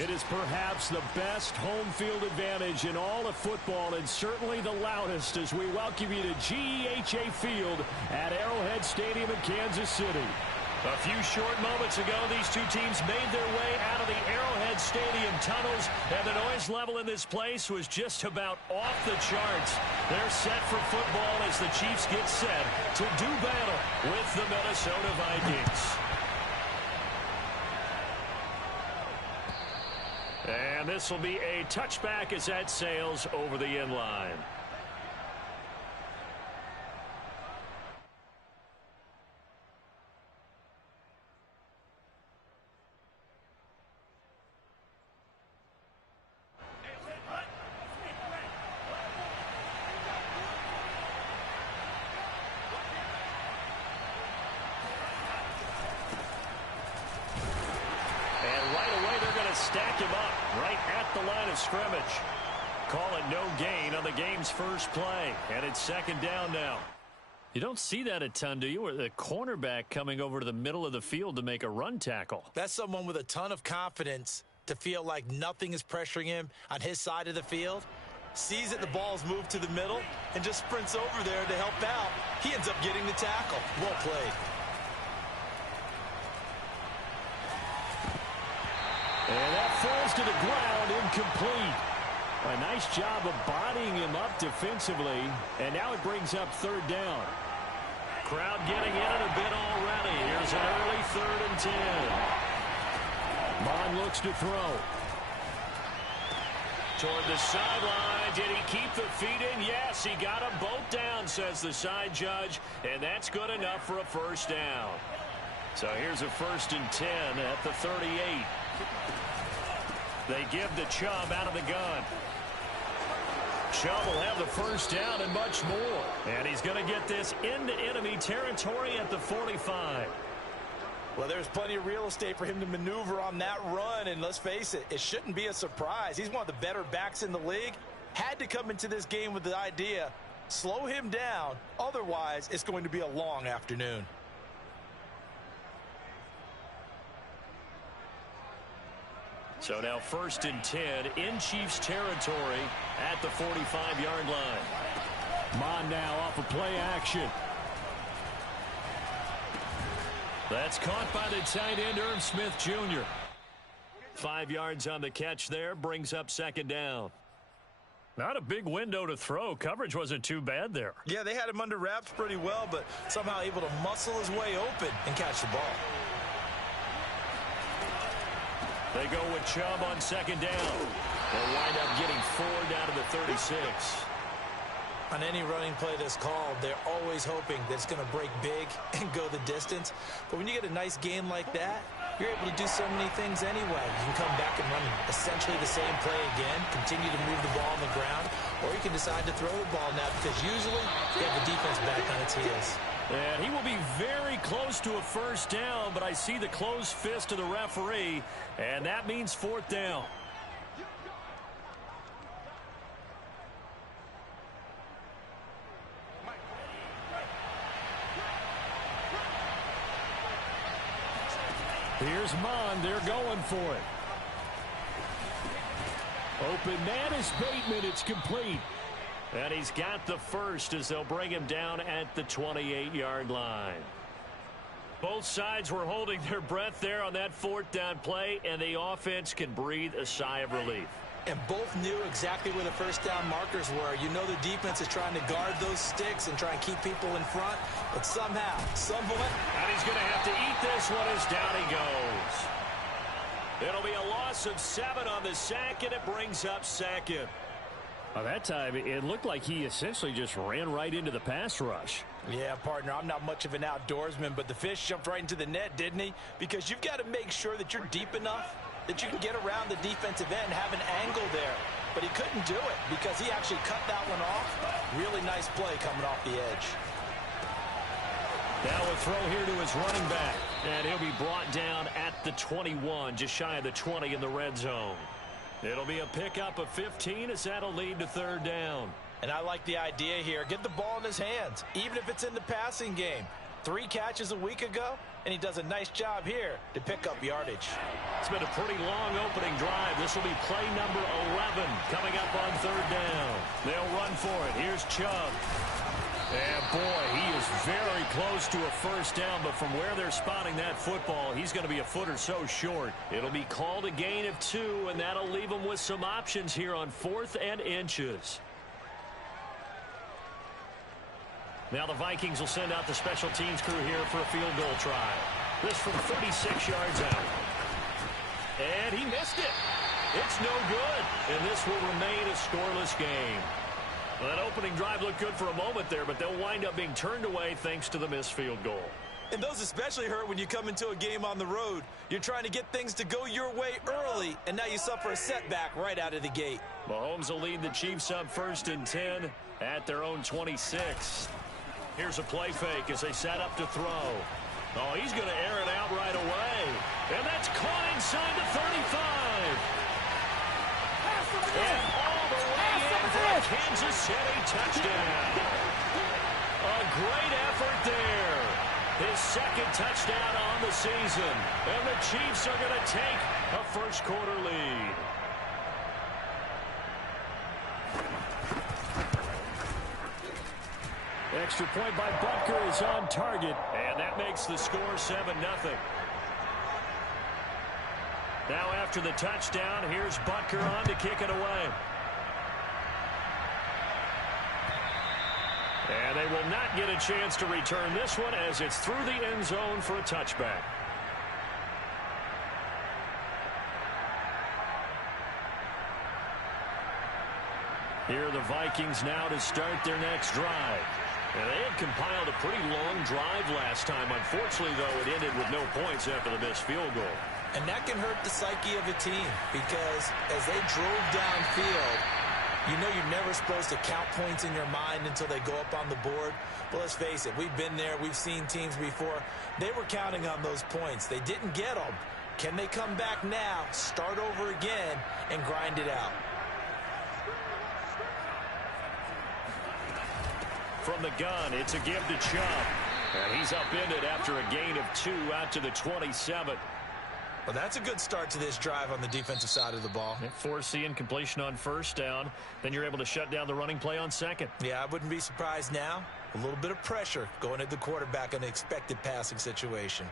It is perhaps the best home field advantage in all of football and certainly the loudest as we welcome you to GEHA Field at Arrowhead Stadium in Kansas City. A few short moments ago, these two teams made their way out of the Arrowhead Stadium tunnels, and the noise level in this place was just about off the charts. They're set for football as the Chiefs get set to do battle with the Minnesota Vikings. And this will be a touchback as that sails over the end line. Stack him up right at the line of scrimmage. Call it no gain on the game's first play, and it's second down now. You don't see that a ton, do you? Or the cornerback coming over to the middle of the field to make a run tackle. That's someone with a ton of confidence to feel like nothing is pressuring him on his side of the field. Sees that the ball's moved to the middle and just sprints over there to help out. He ends up getting the tackle. Well played. And that falls to the ground, incomplete. A nice job of bodying him up defensively, and now it brings up third down. Crowd getting in it a bit already. Here's an early 3rd and 10. Bond looks to throw. Toward the sideline. Did he keep the feet in? Yes, he got them both down, says the side judge, and that's good enough for a first down. So here's a 1st and 10 at the 38. They give the Chubb out of the gun. Chubb will have the first down and much more. And he's going to get this into enemy territory at the 45. Well, there's plenty of real estate for him to maneuver on that run. And let's face it, it shouldn't be a surprise. He's one of the better backs in the league. Had to come into this game with the idea, slow him down. Otherwise, it's going to be a long afternoon. So now 1st and 10 in Chiefs territory at the 45-yard line. Mon now off of play action. That's caught by the tight end, Irv Smith Jr. 5 yards on the catch there, brings up second down. Not a big window to throw. Coverage wasn't too bad there. Yeah, they had him under wraps pretty well, but somehow able to muscle his way open and catch the ball. They go with Chubb on second down. They'll wind up getting 4 down to the 36. On any running play that's called, they're always hoping that it's going to break big and go the distance. But when you get a nice game like that, you're able to do so many things anyway. You can come back and run essentially the same play again, continue to move the ball on the ground, or you can decide to throw the ball now because usually you have the defense back on its heels. And he will be very close to a first down, but I see the closed fist of the referee, and that means 4th down. Here's Mon. They're going for it. Open man is Bateman. It's complete. And he's got the first as they'll bring him down at the 28-yard line. Both sides were holding their breath there on that 4th down play, and the offense can breathe a sigh of relief. And both knew exactly where the first down markers were. You know the defense is trying to guard those sticks and try and keep people in front. But somehow, somewhat. And he's going to have to eat this one as down he goes. It'll be a loss of 7 on the sack, and it brings up second. Well, that time, it looked like he essentially just ran right into the pass rush. Yeah, partner, I'm not much of an outdoorsman, but the fish jumped right into the net, didn't he? Because you've got to make sure that you're deep enough that you can get around the defensive end and have an angle there. But he couldn't do it because he actually cut that one off. Really nice play coming off the edge. Now a throw here to his running back. And he'll be brought down at the 21, just shy of the 20 in the red zone. It'll be a pickup of 15 as that'll lead to 3rd down. And I like the idea here. Get the ball in his hands, even if it's in the passing game. 3 catches a week ago, and he does a nice job here to pick up yardage. It's been a pretty long opening drive. This will be play number 11 coming up on 3rd down. They'll run for it. Here's Chubb. And, boy, he is very close to a first down, but from where they're spotting that football, he's going to be a foot or so short. It'll be called a gain of 2, and that'll leave him with some options here on 4th and inches. Now the Vikings will send out the special teams crew here for a field goal try. This from 36 yards out. And he missed it. It's no good, and this will remain a scoreless game. Well, that opening drive looked good for a moment there, but they'll wind up being turned away thanks to the missed field goal. And those especially hurt when you come into a game on the road. You're trying to get things to go your way early, and now you suffer a setback right out of the gate. Mahomes will lead the Chiefs up 1st and 10 at their own 26. Here's a play fake as they set up to throw. Oh, he's going to air it out right away. And that's caught inside the 35. And all the way in for a Kansas City touchdown. A great effort there. His 2nd touchdown on the season. And the Chiefs are going to take a first-quarter lead. Extra point by Butker is on target, and that makes the score 7-0. Now after the touchdown, here's Butker on to kick it away. And they will not get a chance to return this one as it's through the end zone for a touchback. Here are the Vikings now to start their next drive. And they had compiled a pretty long drive last time. Unfortunately, though, it ended with no points after the missed field goal. And that can hurt the psyche of a team because as they drove downfield, you know you're never supposed to count points in your mind until they go up on the board. But let's face it, we've been there. We've seen teams before. They were counting on those points. They didn't get them. Can they come back now, start over again, and grind it out? From the gun, it's a give to Chubb. And he's upended after a gain of 2 out to the 27. Well, that's a good start to this drive on the defensive side of the ball. Force the incompletion on 1st down. Then you're able to shut down the running play on 2nd. Yeah, I wouldn't be surprised now. A little bit of pressure going at the quarterback in an expected passing situation.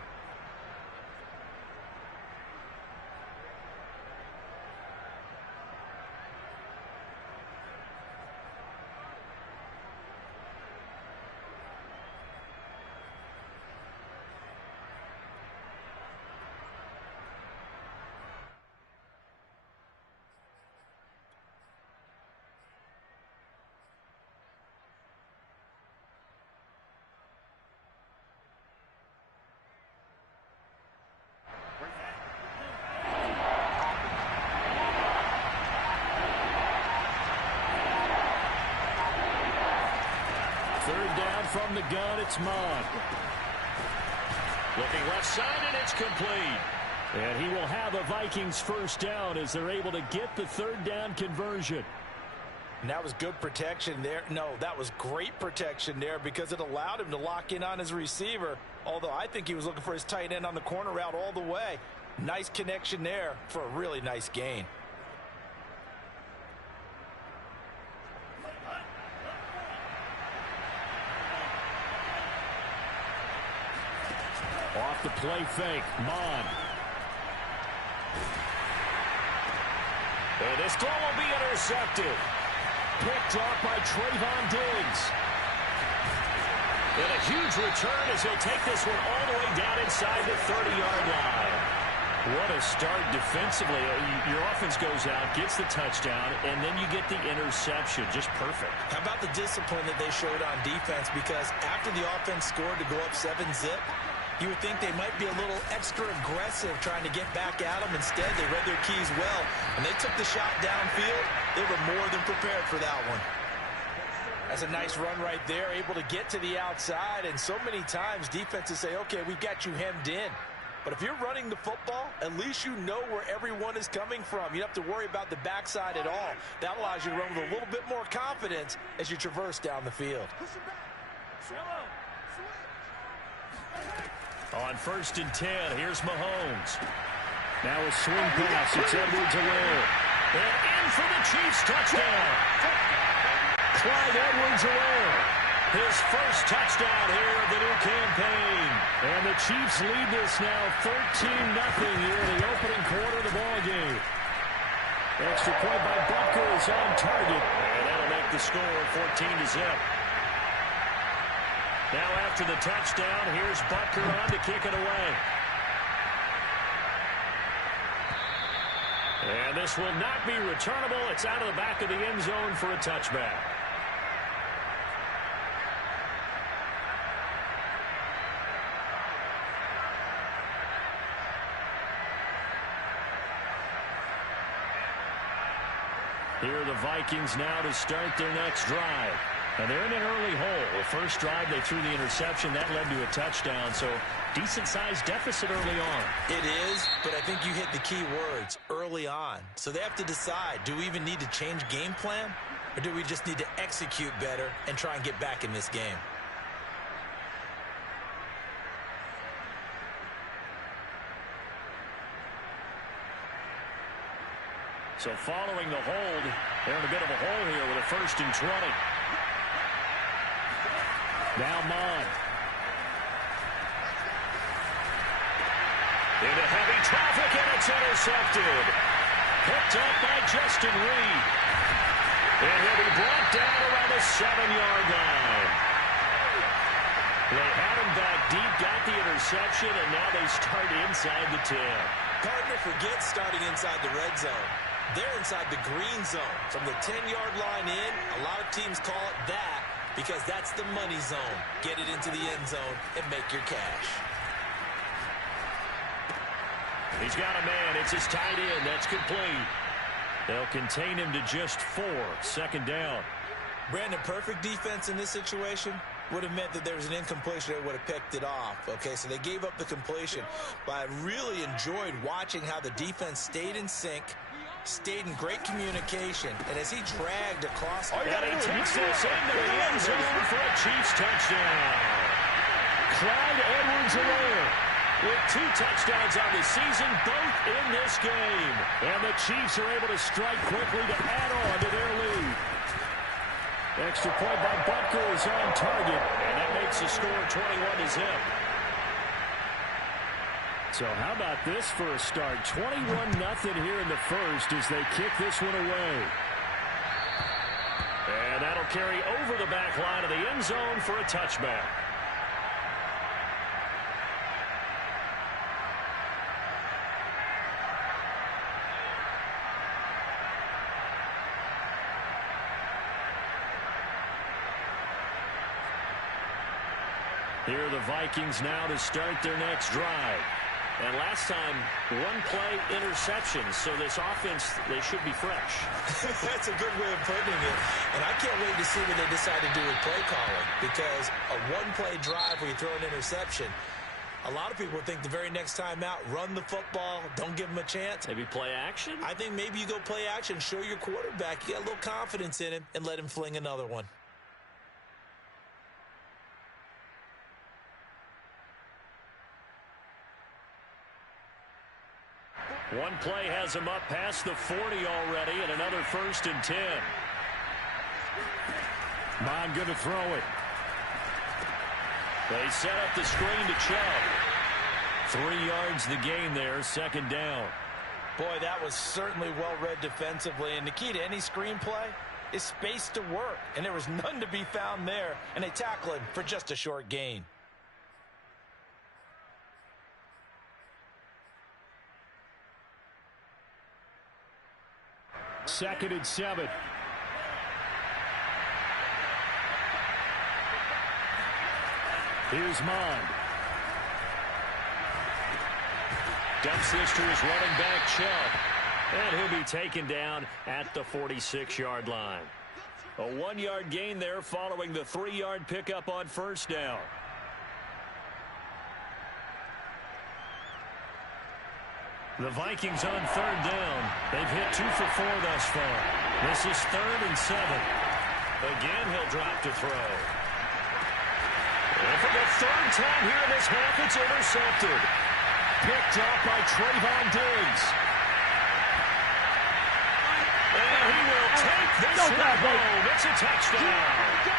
From the gun, it's Mond. Looking left side, and it's complete. And he will have a Vikings first down as they're able to get the 3rd down conversion. And that was good protection there. No, that was great protection there because it allowed him to lock in on his receiver. Although I think he was looking for his tight end on the corner route all the way. Nice connection there for a really nice gain. Off the play fake, Mond. And this throw will be intercepted. Pick drop by Trayvon Diggs. And a huge return as he'll take this one all the way down inside the 30-yard line. What a start defensively. Your offense goes out, gets the touchdown, and then you get the interception. Just perfect. How about the discipline that they showed on defense? Because after the offense scored to go up 7-zip, you would think they might be a little extra aggressive trying to get back at them. Instead, they read their keys well, and they took the shot downfield. They were more than prepared for that one. That's a nice run right there, able to get to the outside, and so many times defenses say, okay, we've got you hemmed in. But if you're running the football, at least you know where everyone is coming from. You don't have to worry about the backside at all. That allows you to run with a little bit more confidence as you traverse down the field. On 1st and 10, here's Mahomes. Now a swing pass. It's Edwards-Helaire. And in for the Chiefs touchdown. Clyde Edwards-Helaire. His first touchdown here of the new campaign. And the Chiefs lead this now 13-0 here in the opening quarter of the ballgame. Extra point by Butker is on target. And that'll make the score 14-0. Now after the touchdown, here's Butker on to kick it away. And this will not be returnable. It's out of the back of the end zone for a touchback. Here are the Vikings now to start their next drive. And they're in an early hole. The first drive, they threw the interception. That led to a touchdown. So decent-sized deficit early on. It is, but I think you hit the key words, early on. So they have to decide, do we even need to change game plan? Or do we just need to execute better and try and get back in this game? So following the hold, they're in a bit of a hole here with a 1st and 20. Now Mond. Into heavy traffic, and it's intercepted. Picked up by Justin Reed. And he'll be brought down around the 7-yard line. They had him back deep, got the interception, and now they start inside the 10. Hard to forget starting inside the red zone. They're inside the green zone. From the 10-yard line in, a lot of teams call it that because that's the money zone. Get it into the end zone and make your cash. He's got a man. It's his tight end. That's complete. They'll contain him to just 4. 2nd down. Brandon, perfect defense in this situation would have meant that there was an incompletion that would have picked it off. Okay, so they gave up the completion. But I really enjoyed watching how the defense stayed in sync, stayed in great communication, and as he dragged across, and he takes this into the end zone for a Chiefs touchdown. Clyde Edwards-Helaire with 2 touchdowns on the season, both in this game. And the Chiefs are able to strike quickly to add on to their lead. Extra point by Butker is on target, and that makes the score 21-0. So how about this for a start? 21-0 here in the first as they kick this one away. And that'll carry over the back line of the end zone for a touchback. Here are the Vikings now to start their next drive. And last time, 1-play interception. So this offense, they should be fresh. That's a good way of putting it. And I can't wait to see what they decide to do with play calling. Because a 1-play drive where you throw an interception, a lot of people think the very next time out, run the football, don't give them a chance. Maybe play action? I think maybe you go play action, show your quarterback, you got a little confidence in him, and let him fling another one. One play has him up past the 40 already, and another 1st and 10. Mond going to throw it. They set up the screen to Chubb. 3 yards the gain there, 2nd down. Boy, that was certainly well-read defensively, and the key to any screen play is space to work, and there was none to be found there, and they tackle him for just a short gain. Second and 7. Here's Mond. Dumps this to his running back, Chubb. And he'll be taken down at the 46-yard line. A 1-yard gain there following the 3-yard pickup on 1st down. The Vikings on 3rd down. They've hit 2 for 4 thus far. This is 3rd and 7. Again, he'll drop to throw. And from the third time here in this half, it's intercepted. Picked up by Trayvon Diggs. And he will take this one home. It's a touchdown.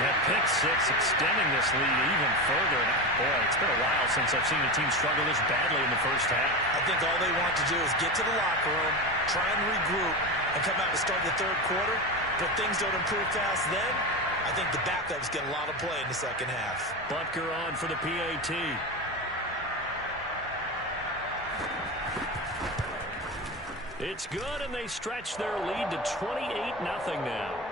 That pick six extending this lead even further. Boy, it's been a while since I've seen a team struggle this badly in the first half. I think all they want to do is get to the locker room, try and regroup, and come out and start the third quarter. But things don't improve fast then. I think the backups get a lot of play in the second half. Butker on for the PAT. It's good, and they stretch their lead to 28-0 now.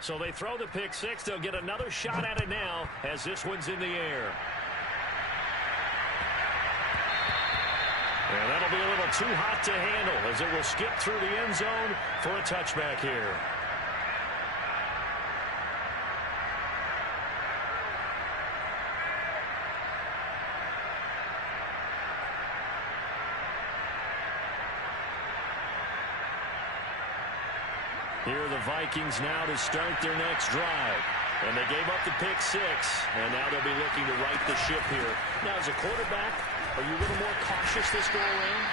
So they throw the pick six. They'll get another shot at it now as this one's in the air. And that'll be a little too hot to handle as it will skip through the end zone for a touchback here. Here are the Vikings now to start their next drive. And they gave up the pick six, and now they'll be looking to right the ship here. Now, as a quarterback, are you a little more cautious this go around?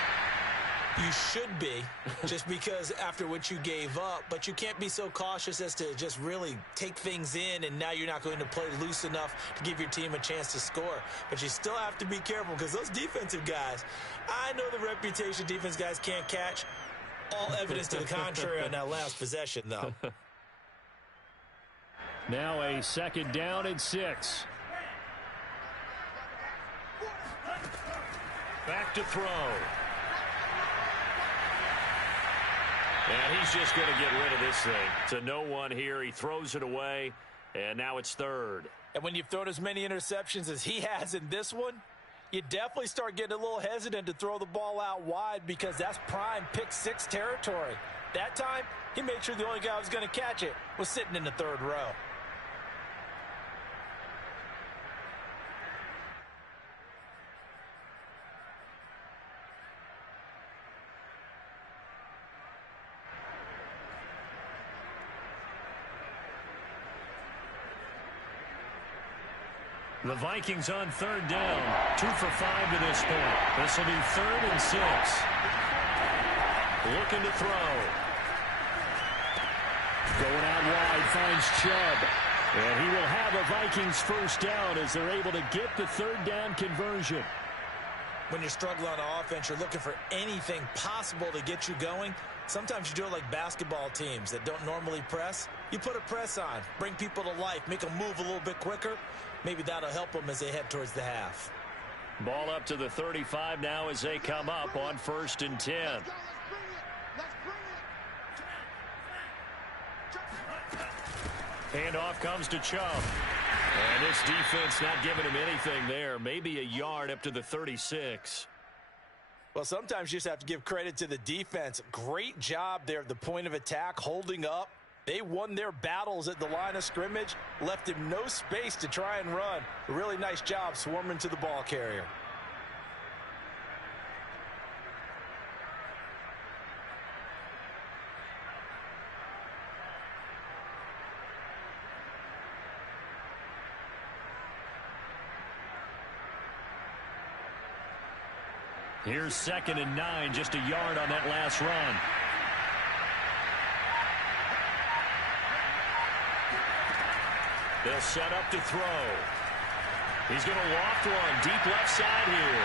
You should be, just because after what you gave up, but you can't be so cautious as to just really take things in, and now you're not going to play loose enough to give your team a chance to score. But you still have to be careful because those defensive guys, I know the reputation defense guys can't catch. All evidence to the contrary on that last possession, though. Now a second down and 6. Back to throw. And he's just going to get rid of this thing. To no one here. He throws it away, and now it's third. And when you've thrown as many interceptions as he has in this one, you definitely start getting a little hesitant to throw the ball out wide because that's prime pick six territory. That time, he made sure the only guy who was going to catch it was sitting in the third row. The Vikings on third down. 2 for 5 to this point. This will be 3rd and 6. Looking to throw. Going out wide, finds Chubb. And he will have a Vikings first down as they're able to get the third down conversion. When you're struggling on offense, you're looking for anything possible to get you going. Sometimes you do it like basketball teams that don't normally press. You put a press on, bring people to life, make them move a little bit quicker. Maybe that'll help them as they head towards the half. Ball up to the 35 now as they come up on 1st and 10. Handoff comes to Chubb. And this defense not giving him anything there. Maybe a yard up to the 36. Well, sometimes you just have to give credit to the defense. Great job there at the point of attack, holding up. They won their battles at the line of scrimmage, left him no space to try and run. A really nice job swarming to the ball carrier. Here's 2nd and 9, just a yard on that last run. They'll set up to throw. He's going to loft one deep left side here.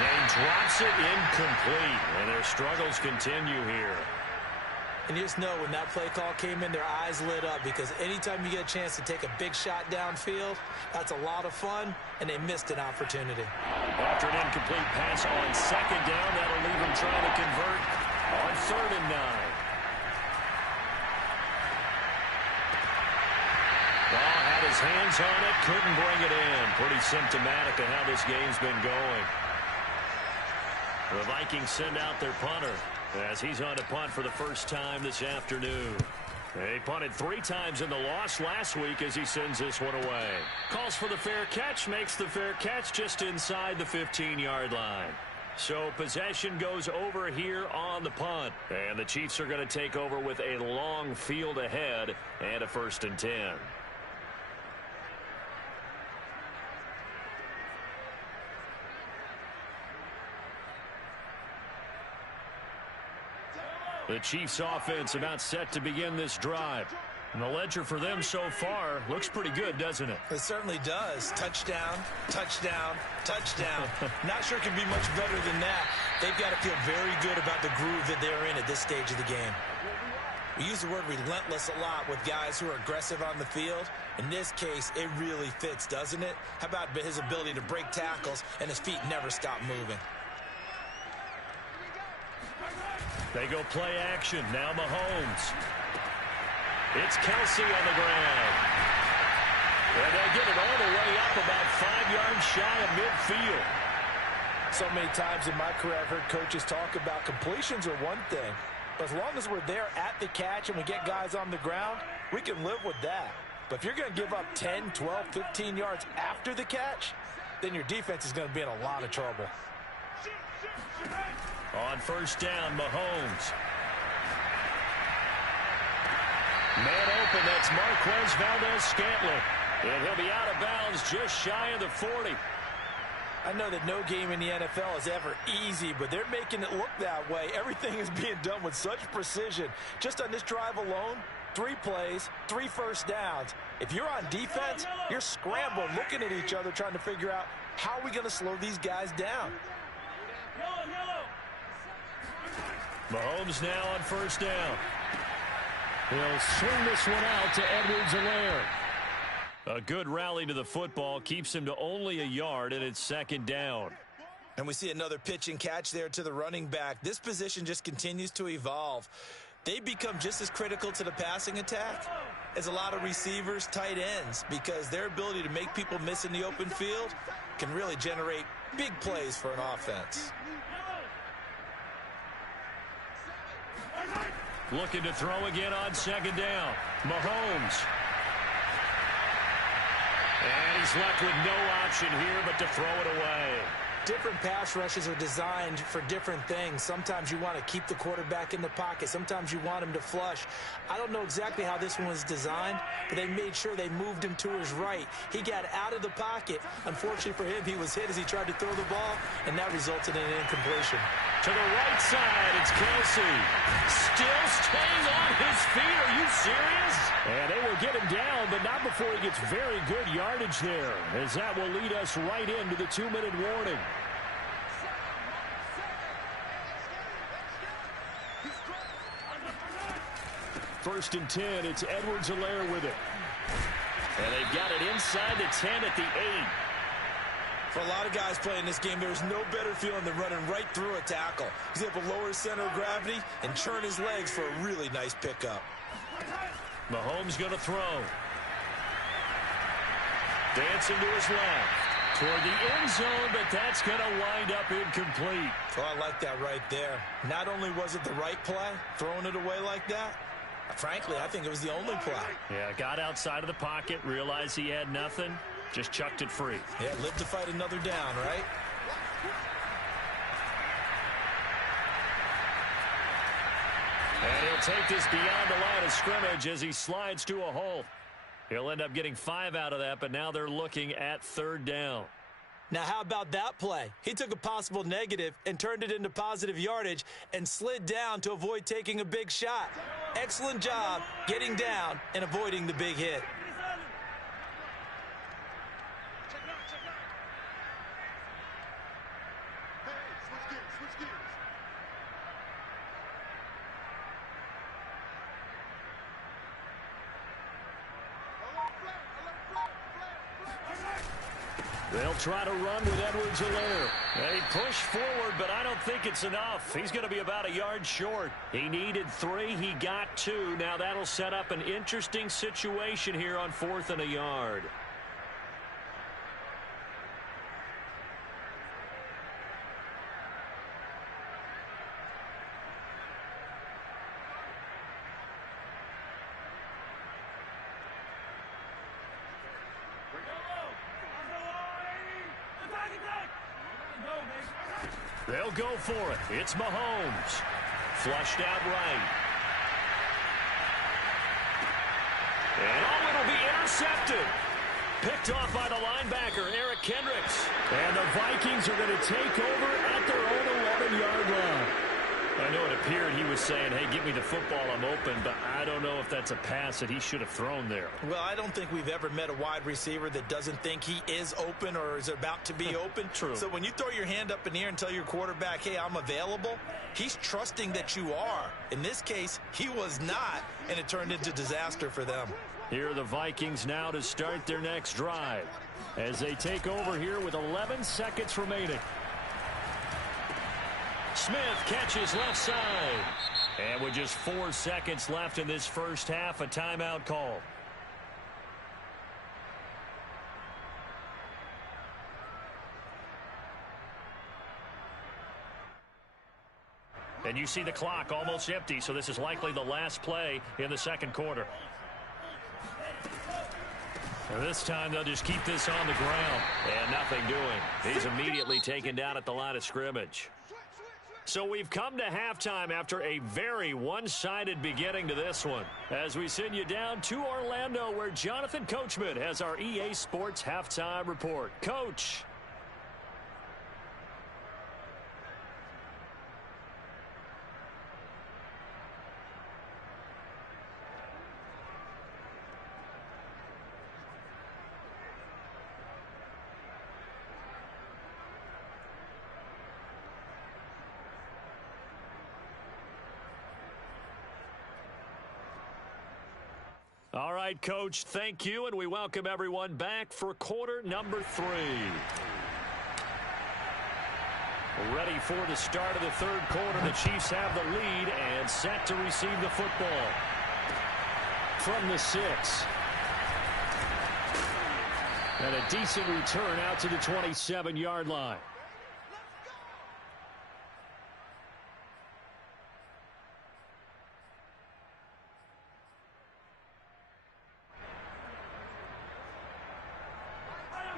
And drops it incomplete. And their struggles continue here. And you just know when that play call came in, their eyes lit up because anytime you get a chance to take a big shot downfield, that's a lot of fun, and they missed an opportunity. After an incomplete pass on 2nd down, that'll leave them trying to convert on 3rd and 9. Had his hands on it, couldn't bring it in. Pretty symptomatic of how this game's been going. The Vikings send out their punter as he's on to punt for the first time this afternoon. He punted 3 times in the loss last week as he sends this one away. Calls for the fair catch, makes the fair catch just inside the 15-yard line. So possession goes over here on the punt. And the Chiefs are going to take over with a long field ahead and a 1st and 10. The Chiefs offense about set to begin this drive. And the ledger for them so far looks pretty good, doesn't it? It certainly does. Touchdown, touchdown, touchdown. Not sure it can be much better than that. They've got to feel very good about the groove that they're in at this stage of the game. We use the word relentless a lot with guys who are aggressive on the field. In this case, it really fits, doesn't it? How about his ability to break tackles and his feet never stop moving? They go play action. Now Mahomes. It's Kelsey on the ground. And they get it all the way up about 5 yards shy of midfield. So many times in my career I've heard coaches talk about completions are one thing. But as long as we're there at the catch and we get guys on the ground, we can live with that. But if you're going to give up 10, 12, 15 yards after the catch, then your defense is going to be in a lot of trouble. On 1st down, Mahomes. Man open, that's Marquez Valdez-Scantling. And he'll be out of bounds just shy of the 40. I know that no game in the NFL is ever easy, but they're making it look that way. Everything is being done with such precision. Just on this drive alone, 3 plays, 3 first downs. If you're on defense, you're scrambling, looking at each other, trying to figure out how are we going to slow these guys down. Mahomes now on 1st down. He'll swing this one out to Edwards-Helaire. A good rally to the football keeps him to only a yard, and it's 2nd down. And we see another pitch and catch there to the running back. This position just continues to evolve. They become just as critical to the passing attack as a lot of receivers, tight ends, because their ability to make people miss in the open field can really generate big plays for an offense. Looking to throw again on 2nd down. Mahomes. And he's left with no option here but to throw it away. Different pass rushes are designed for different things. Sometimes you want to keep the quarterback in the pocket. Sometimes you want him to flush. I don't know exactly how this one was designed, but they made sure they moved him to his right. He got out of the pocket. Unfortunately for him, he was hit as he tried to throw the ball, and that resulted in an incompletion. To the right side, it's Kelsey. Still staying on his feet. Are you serious? And they will get him down, but not before he gets very good yardage there, as that will lead us right into the 2-minute warning. First and 10, it's Edwards-Helaire with it. And they've got it inside the 10 at the 8. For a lot of guys playing this game, there's no better feeling than running right through a tackle. He's able to lower his center of gravity and churn his legs for a really nice pickup. Mahomes going to throw. Dancing to his left. Toward the end zone, but that's going to wind up incomplete. Oh, I like that right there. Not only was it the right play, throwing it away like that, frankly, I think it was the only play. Yeah, got outside of the pocket, realized he had nothing, just chucked it free. Yeah, live to fight another down, right? And he'll take this beyond the line of scrimmage as he slides to a hole. He'll end up getting 5 out of that, but now they're looking at 3rd down. Now, how about that play? He took a possible negative and turned it into positive yardage and slid down to avoid taking a big shot. Excellent job getting down and avoiding the big hit. They'll try to run with Edwards-Helaire. They push forward, but I don't think it's enough. He's going to be about a yard short. He needed 3. He got 2. Now that'll set up an interesting situation here on 4th and a yard. They'll go for it. It's Mahomes. Flushed out right. And it'll be intercepted. Picked off by the linebacker, Eric Kendricks. And the Vikings are going to take over at their own 11-yard line. I know it appeared he was saying, hey, give me the football, I'm open, but I don't know if that's a pass that he should have thrown there. Well, I don't think we've ever met a wide receiver that doesn't think he is open or is about to be open. True. So when you throw your hand up in the air and tell your quarterback, hey, I'm available, he's trusting that you are. In this case, he was not, and it turned into disaster for them. Here are the Vikings now to start their next drive as they take over here with 11 seconds remaining. Smith catches left side. And with just 4 seconds left in this first half, a timeout call. And you see the clock almost empty, so this is likely the last play in the second quarter. And this time they'll just keep this on the ground. And nothing doing. He's immediately taken down at the line of scrimmage. So we've come to halftime after a very one-sided beginning to this one. As we send you down to Orlando, where Jonathan Coachman has our EA Sports Halftime Report. Coach. All right, Coach, thank you, and we welcome everyone back for quarter number 3. Ready for the start of the third quarter. The Chiefs have the lead and set to receive the football. From the 6. And a decent return out to the 27-yard line.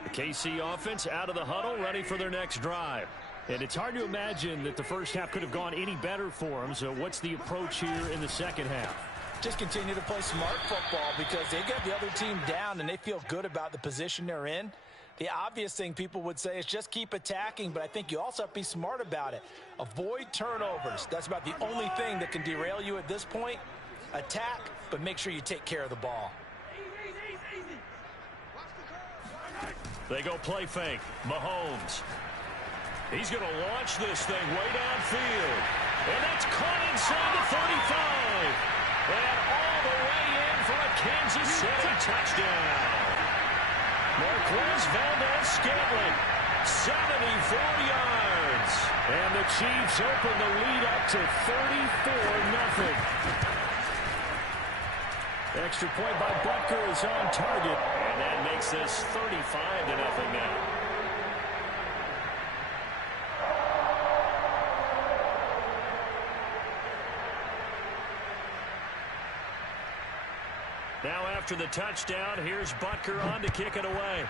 The KC offense out of the huddle, ready for their next drive. And it's hard to imagine that the first half could have gone any better for them. So what's the approach here in the second half? Just continue to play smart football because they got the other team down and they feel good about the position they're in. The obvious thing people would say is just keep attacking, but I think you also have to be smart about it. Avoid turnovers. That's about the only thing that can derail you at this point. Attack, but make sure you take care of the ball. They go play fake. Mahomes. He's going to launch this thing way downfield. And that's caught inside the 35. And all the way in for a Kansas City touchdown. Marquez Valdez-Scantling, 74 yards. And the Chiefs open the lead up to 34-0. Extra point by Butker is on target. And that makes this 35-0 now. Now after the touchdown, here's Butker on to kick it away.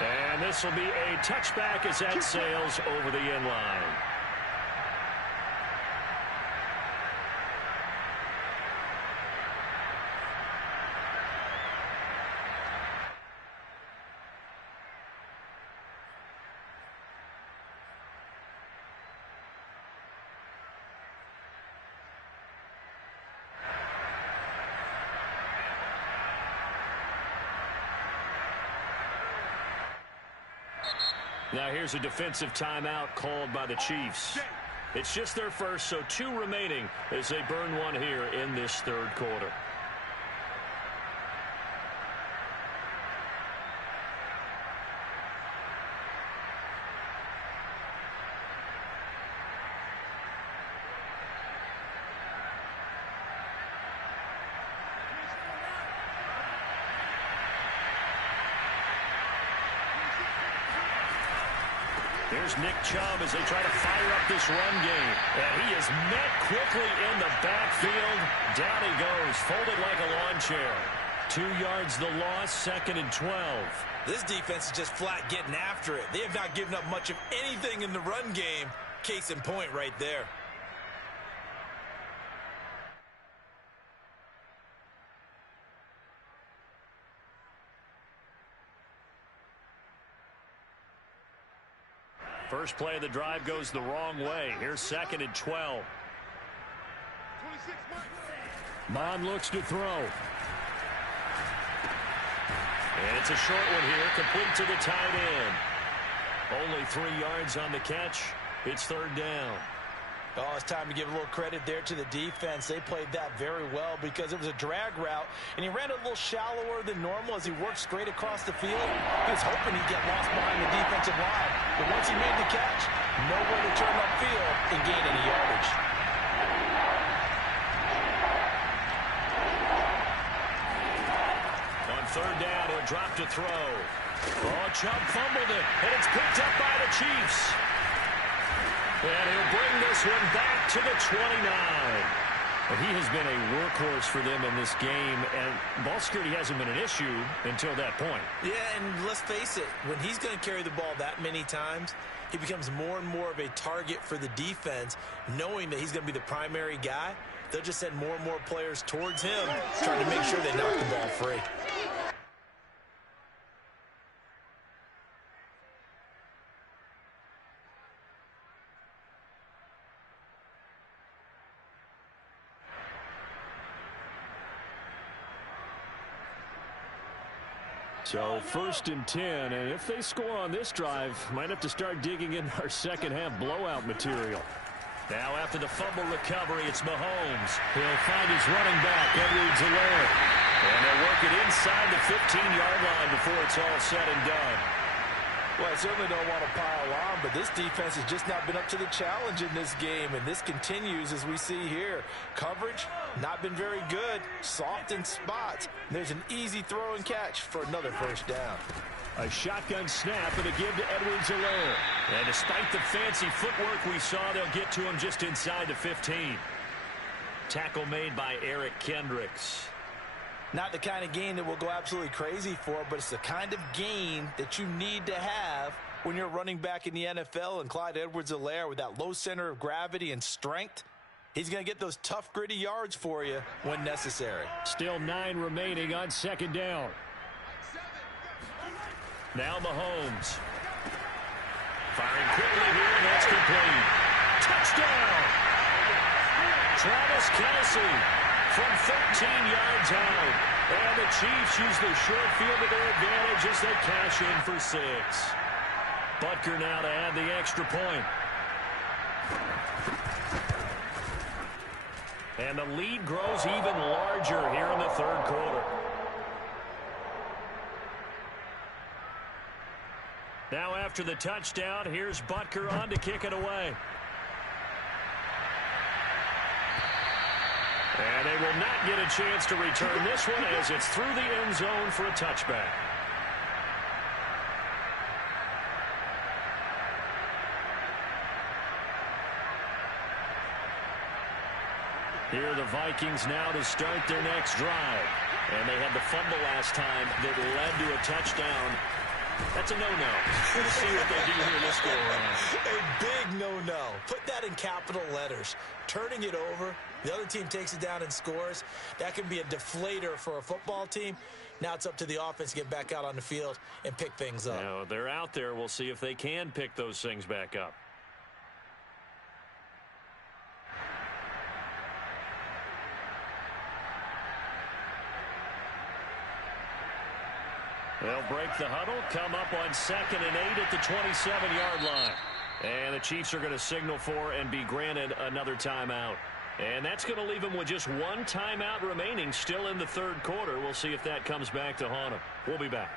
And this will be a touchback as that sails over the end line. Now here's a defensive timeout called by the Chiefs. It's just their first, so 2 remaining as they burn one here in this third quarter. Here's Nick Chubb as they try to fire up this run game. And he is met quickly in the backfield. Down he goes, folded like a lawn chair. 2 yards the loss, 2nd and 12. This defense is just flat getting after it. They have not given up much of anything in the run game. Case in point right there. First play of the drive goes the wrong way. Here's 2nd and 12. Mon looks to throw. And it's a short one here, complete to the tight end. Only 3 yards on the catch. It's 3rd down. Oh, it's time to give a little credit there to the defense. They played that very well because it was a drag route, and he ran a little shallower than normal as he worked straight across the field. He was hoping he'd get lost behind the defensive line, but once he made the catch, nowhere to turn upfield and gain any yardage. On 3rd down, he'll drop to throw. Oh, Chubb fumbled it, and it's picked up by the Chiefs. And he'll bring this one back to the 29. He has been a workhorse for them in this game, and ball security hasn't been an issue until that point. Yeah, and let's face it, when he's going to carry the ball that many times, he becomes more and more of a target for the defense, knowing that he's going to be the primary guy. They'll just send more and more players towards him, trying to make sure they knock the ball free. So 1st and 10, and if they score on this drive, might have to start digging in our second half blowout material. Now after the fumble recovery, it's Mahomes. He'll find his running back, Edwards-Helaire. And they'll work it inside the 15-yard line before it's all said and done. Well, I certainly don't want to pile on, but this defense has just not been up to the challenge in this game, and this continues as we see here. Coverage, not been very good, soft in spots. There's an easy throw and catch for another 1st down. A shotgun snap and a give to Edwards-Helaire. And despite the fancy footwork we saw, they'll get to him just inside the 15. Tackle made by Eric Kendricks. Not the kind of gain that we'll go absolutely crazy for, but it's the kind of gain that you need to have when you're running back in the NFL. And Clyde Edwards-Helaire, with that low center of gravity and strength, he's going to get those tough, gritty yards for you when necessary. Still 9 remaining on 2nd down. Now Mahomes. Firing quickly here, and that's complete. Touchdown! Travis Kelce from 13 yards out. And the Chiefs use the short field to their advantage as they cash in for 6. Butker now to add the extra point. And the lead grows even larger here in the 3rd quarter. Now after the touchdown, here's Butker on to kick it away. And they will not get a chance to return this one as it's through the end zone for a touchback. Here are the Vikings now to start their next drive. And they had the fumble last time that led to a touchdown. That's a no-no. We'll see what they do here this go-around. A big no-no. Put that in capital letters. Turning it over, the other team takes it down and scores. That can be a deflator for a football team. Now it's up to the offense to get back out on the field and pick things up. Now, they're out there. We'll see if they can pick those things back up. They'll break the huddle, come up on 2nd and 8 at the 27-yard line. And the Chiefs are going to signal for and be granted another timeout. And that's going to leave them with just 1 timeout remaining still in the 3rd quarter. We'll see if that comes back to haunt them. We'll be back.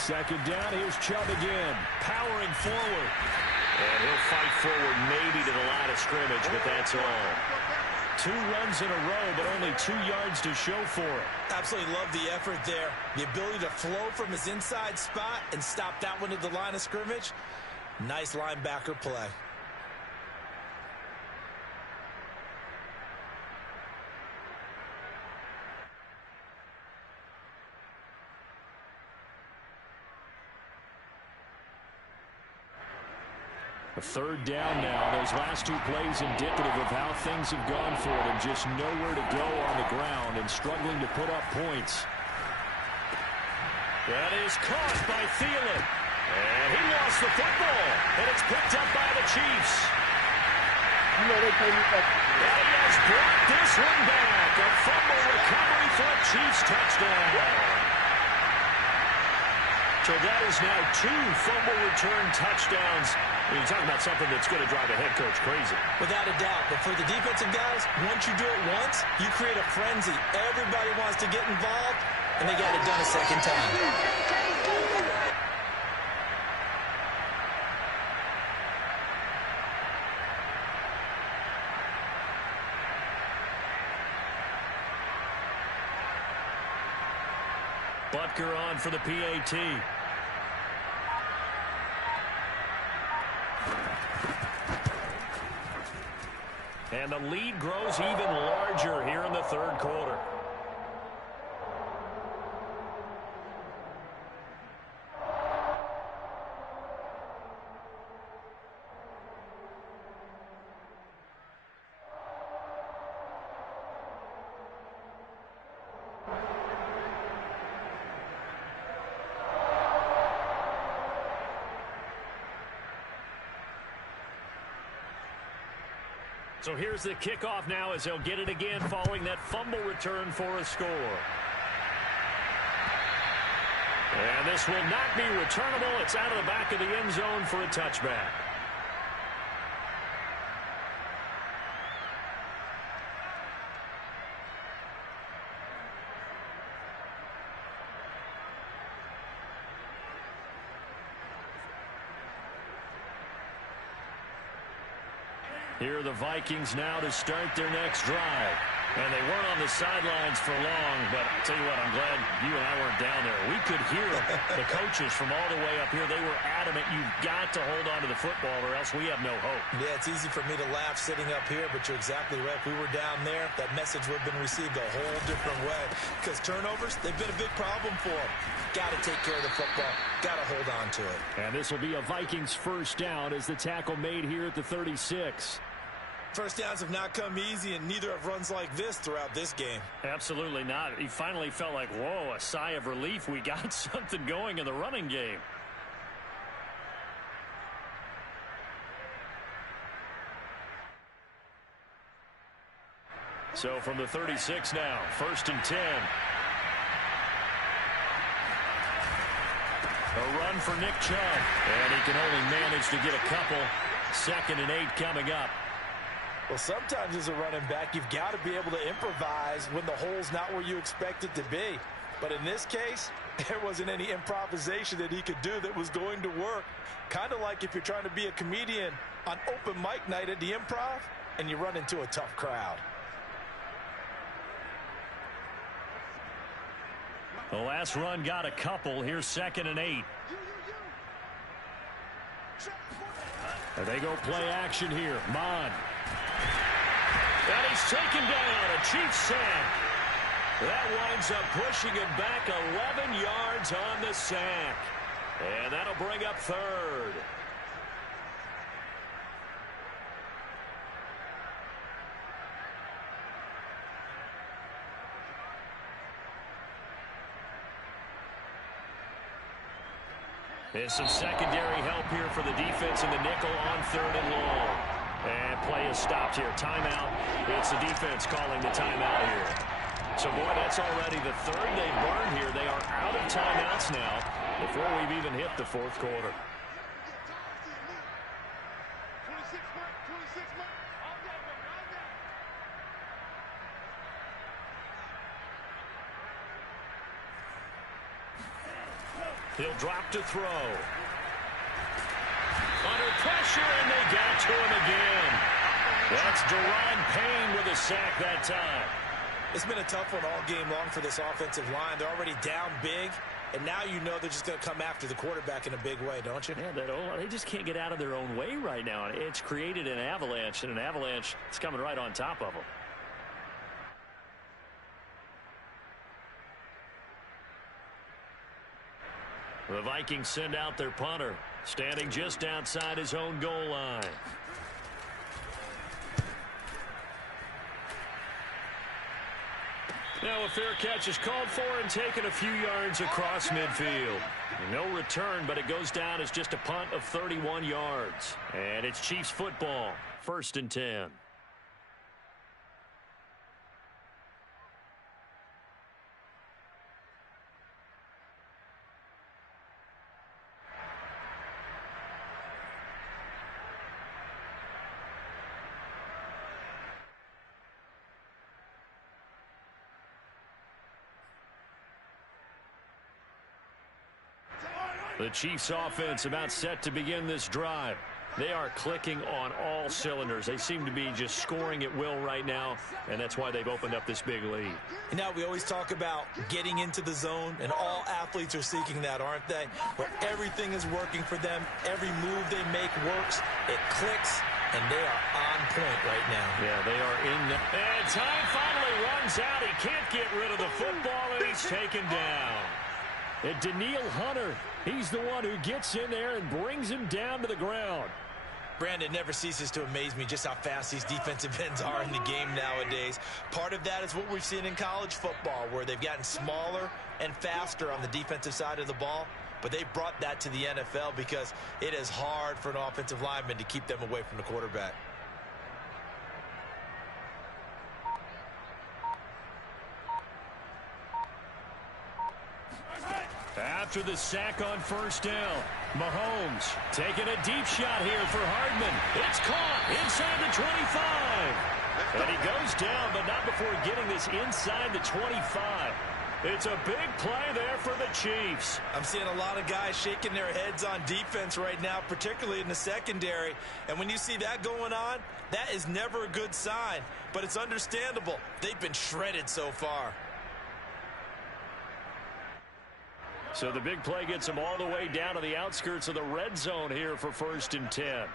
Second down, here's Chubb again, powering forward. And he'll fight forward maybe to the line of scrimmage, but that's all. 2 runs in a row, but only 2 yards to show for it. Absolutely love the effort there. The ability to flow from his inside spot and stop that one at the line of scrimmage. Nice linebacker play. A third down now. Those last 2 plays indicative of how things have gone for them. Just nowhere to go on the ground and struggling to put up points. That is caught by Thielen. And he lost the football. And it's picked up by the Chiefs. And he has brought this one back. A fumble recovery for a Chiefs touchdown. So that is now 2 fumble return touchdowns. You're talking about something that's going to drive a head coach crazy. Without a doubt. But for the defensive guys, once you do it once, you create a frenzy. Everybody wants to get involved, and they got it done a second time. Butker on for the PAT. And the lead grows even larger here in the third quarter. So here's the kickoff now as they'll get it again following that fumble return for a score. And this will not be returnable. It's out of the back of the end zone for a touchback. Here are the Vikings now to start their next drive. And they weren't on the sidelines for long, but I'll tell you what, I'm glad you and I weren't down there. We could hear the coaches from all the way up here. They were adamant, you've got to hold on to the football or else we have no hope. Yeah, it's easy for me to laugh sitting up here, but you're exactly right. If we were down there, that message would have been received a whole different way. Because turnovers, they've been a big problem for them. Got to take care of the football. Got to hold on to it. And this will be a Vikings first down as the tackle made here at the 36. First downs have not come easy, and neither have runs like this throughout this game. Absolutely not. He finally felt like, whoa, a sigh of relief. We got something going in the running game. So from the 36 now, 1st and 10. A run for Nick Chubb. And he can only manage to get a couple. 2nd and 8 coming up. Well, sometimes as a running back, you've got to be able to improvise when the hole's not where you expect it to be. But in this case, there wasn't any improvisation that he could do that was going to work. Kind of like if you're trying to be a comedian on open mic night at the Improv and you run into a tough crowd. The last run got a couple. Here's 2nd and 8. And they go play action here. Mon. And he's taken down. A Chiefs sack. That winds up pushing him back 11 yards on the sack. And that'll bring up 3rd. There's some secondary help here for the defense in the nickel on 3rd and long. And play is stopped here. Timeout. It's the defense calling the timeout here. So, boy, that's already the 3rd they've burned here. They are out of timeouts now before we've even hit the 4th quarter. He'll drop to throw. Under pressure, and they got to him again. That's Deron Payne with a sack that time. It's been a tough one all game long for this offensive line. They're already down big, and now you know they're just going to come after the quarterback in a big way, don't you? Yeah, they just can't get out of their own way right now. It's created an avalanche, and an avalanche is coming right on top of them. The Vikings send out their punter, standing just outside his own goal line. Now a fair catch is called for and taken a few yards across midfield. No return, but it goes down as just a punt of 31 yards. And it's Chiefs football, 1st and 10. The Chiefs offense about set to begin this drive. They are clicking on all cylinders. They seem to be just scoring at will right now, and that's why they've opened up this big lead. Now, we always talk about getting into the zone, and all athletes are seeking that, aren't they? Where everything is working for them. Every move they make works. It clicks, and they are on point right now. Yeah, they are in the... And time finally runs out. He can't get rid of the football, and he's taken down. And Daniil Hunter, he's the one who gets in there and brings him down to the ground. Brandon, never ceases to amaze me just how fast these defensive ends are in the game nowadays. Part of that is what we've seen in college football, where they've gotten smaller and faster on the defensive side of the ball. But they brought that to the NFL because it is hard for an offensive lineman to keep them away from the quarterback. After the sack on 1st down, Mahomes taking a deep shot here for Hardman. It's caught inside the 25. And he goes down, but not before getting this inside the 25. It's a big play there for the Chiefs. I'm seeing a lot of guys shaking their heads on defense right now, particularly in the secondary. And when you see that going on, that is never a good sign. But it's understandable. They've been shredded so far. So the big play gets him all the way down to the outskirts of the red zone here for 1st and 10.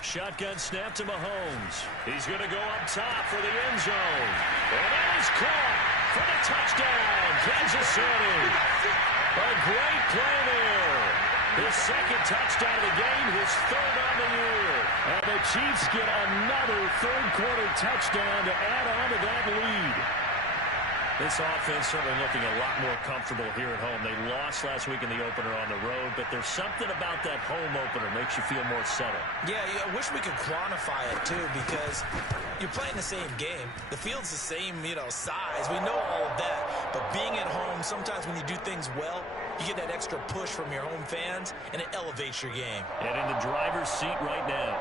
Shotgun snap to Mahomes. He's going to go up top for the end zone. And that is caught for the touchdown, Kansas City. A great play there. His 2nd touchdown of the game, his 3rd on the year. And the Chiefs get another 3rd-quarter touchdown to add on to that lead. This offense certainly looking a lot more comfortable here at home. They lost last week in the opener on the road, but there's something about that home opener makes you feel more settled. Yeah, I wish we could quantify it, too, because you're playing the same game. The field's the same, size. We know all of that. But being at home, sometimes when you do things well, you get that extra push from your home fans, and it elevates your game. And in the driver's seat right now.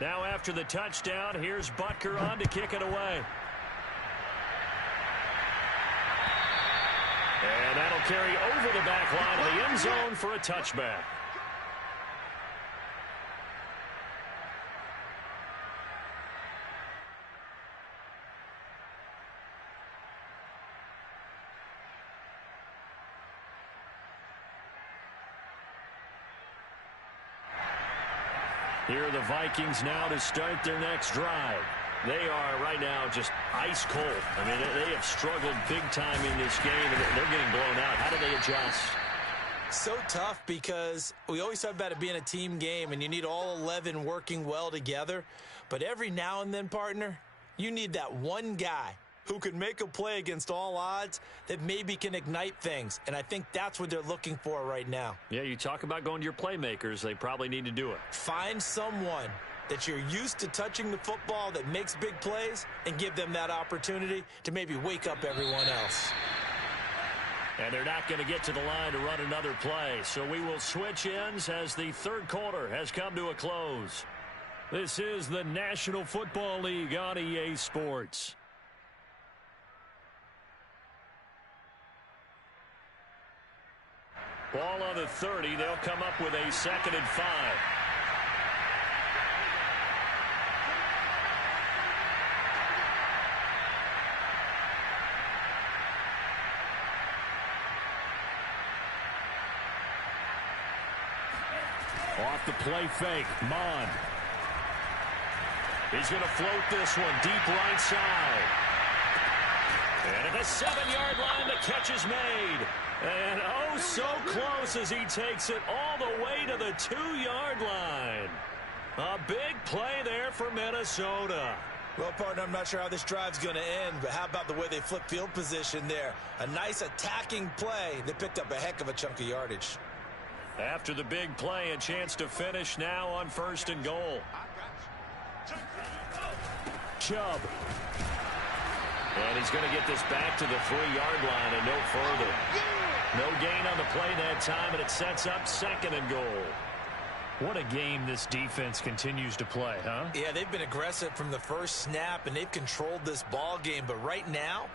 Now after the touchdown, here's Butker on to kick it away. And that'll carry over the back line of the end zone for a touchback. Here are the Vikings now to start their next drive. They are right now just ice cold. I mean, they have struggled big time in this game, and they're getting blown out. How do they adjust? So tough because we always talk about it being a team game, and you need all 11 working well together. But every now and then, partner, you need that one guy who can make a play against all odds that maybe can ignite things. And I think that's what they're looking for right now. Yeah, you talk about going to your playmakers. They probably need to do it. Find someone that you're used to touching the football that makes big plays and give them that opportunity to maybe wake up everyone else. And they're not going to get to the line to run another play. So we will switch ends as the third quarter has come to a close. This is the National Football League on EA Sports. Ball on the 30. They'll come up with a 2nd and 5. Off the play fake, Mon. He's going to float this one deep right side. And at the 7-yard line, the catch is made. And oh, so close as he takes it all the way to the 2-yard line. A big play there for Minnesota. Well, partner, I'm not sure how this drive's going to end, but how about the way they flip field position there? A nice attacking play. They picked up a heck of a chunk of yardage. After the big play, a chance to finish now on 1st and goal. Chubb. And he's going to get this back to the 3-yard line and no further. No gain on the play that time, and it sets up 2nd and goal. What a game this defense continues to play, huh? Yeah, they've been aggressive from the first snap, and they've controlled this ball game. But right now,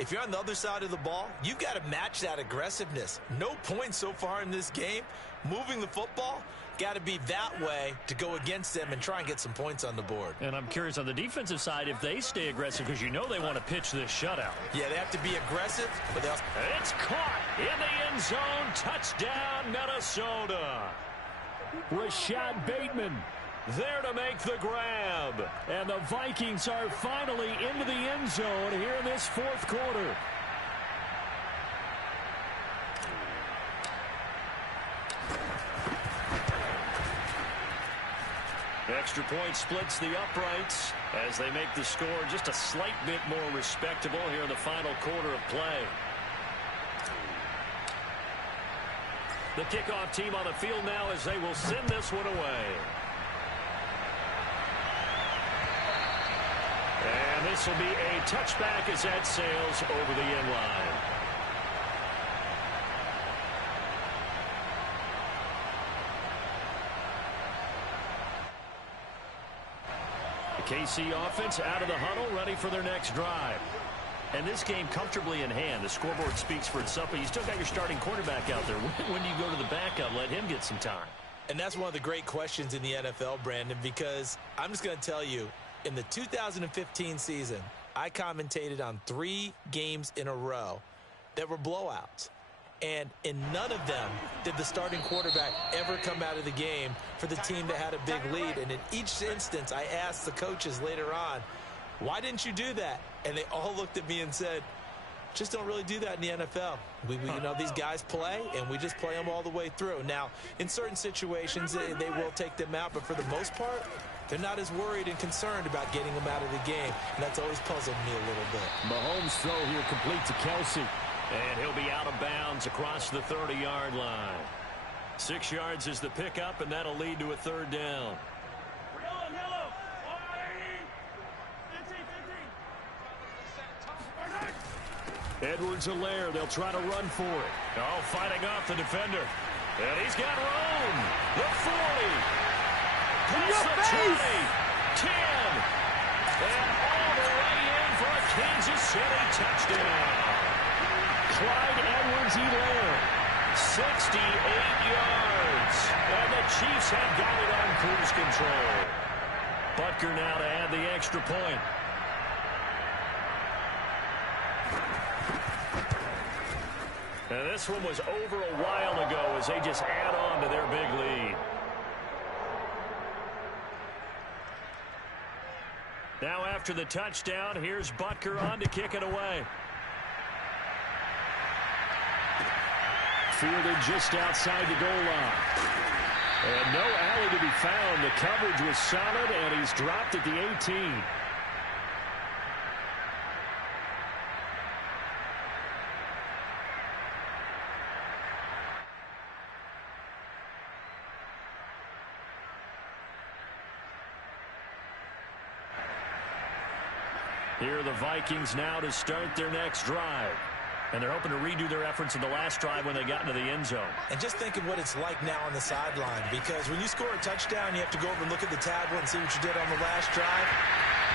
if you're on the other side of the ball, you've got to match that aggressiveness. No points so far in this game. Moving the football, got to be that way to go against them and try and get some points on the board. And I'm curious on the defensive side if they stay aggressive, because you know they want to pitch this shutout. Yeah, they have to be aggressive, but they also... It's caught in the end zone. Touchdown, Minnesota. Rashad Bateman there to make the grab. And the Vikings are finally into the end zone here in this 4th quarter. Extra point splits the uprights as they make the score just a slight bit more respectable here in the final quarter of play. The kickoff team on the field now as they will send this one away. And this will be a touchback as that sails over the end line. The KC offense out of the huddle, ready for their next drive. And this game comfortably in hand. The scoreboard speaks for itself, but you still got your starting quarterback out there. When do you go to the backup? Let him get some time. And that's one of the great questions in the NFL, Brandon, because I'm just going to tell you, in the 2015 season, I commentated on 3 games in a row that were blowouts. And in none of them did the starting quarterback ever come out of the game for the team that had a big lead. And in each instance, I asked the coaches later on, why didn't you do that? And they all looked at me and said, just don't really do that in the NFL. You know, these guys play, and we just play them all the way through. Now, in certain situations, they will take them out, but for the most part, they're not as worried and concerned about getting them out of the game. And that's always puzzled me a little bit. Mahomes' throw here complete to Kelsey. And he'll be out of bounds across the 30-yard line. 6 yards is the pickup, and that'll lead to a 3rd down. Edwards-Helaire, they'll try to run for it. Oh, fighting off the defender. And he's got room. The 40. Past the 20. 10. And all the way in for a Kansas City touchdown. Clyde Edwards-Helaire, 68 yards. And the Chiefs have got it on cruise control. Butker now to add the extra point. And this one was over a while ago as they just add on to their big lead. Now after the touchdown, here's Butker on to kick it away. Fielded just outside the goal line. And no alley to be found. The coverage was solid, and he's dropped at the 18. Here are the Vikings now to start their next drive. And they're hoping to redo their efforts in the last drive when they got into the end zone. And just think of what it's like now on the sideline, because when you score a touchdown, you have to go over and look at the tablet and see what you did on the last drive.